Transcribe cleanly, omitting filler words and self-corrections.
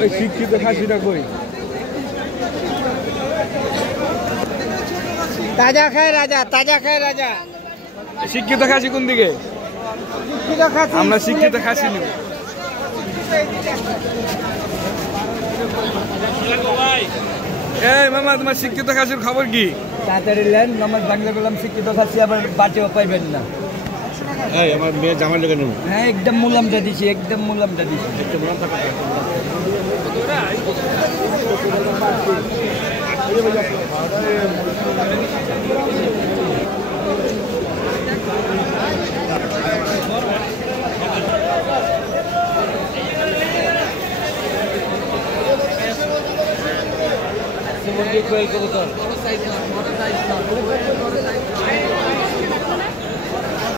ওই শিক্ষিত খাসিটা কই? তাজা খায় রাজা, তাজা খায় রাজা। শিক্ষিত খাসি কোন দিকে? আমরা শিক্ষিত খাসি নিব। এই মামা, তোমার শিক্ষিত খাসির খবর কি? তাড়াতাড়ি লেন, নামাজ বাংলা করলাম। শিক্ষিত খাসি আবার বাঁচেও পাইবেন না। এই আমার মেয়ে জামা লেগে নেব। হ্যাঁ, একদম মুলামটা দিছি, একদম মুলামটা দিছি। কোয়েল কবুতর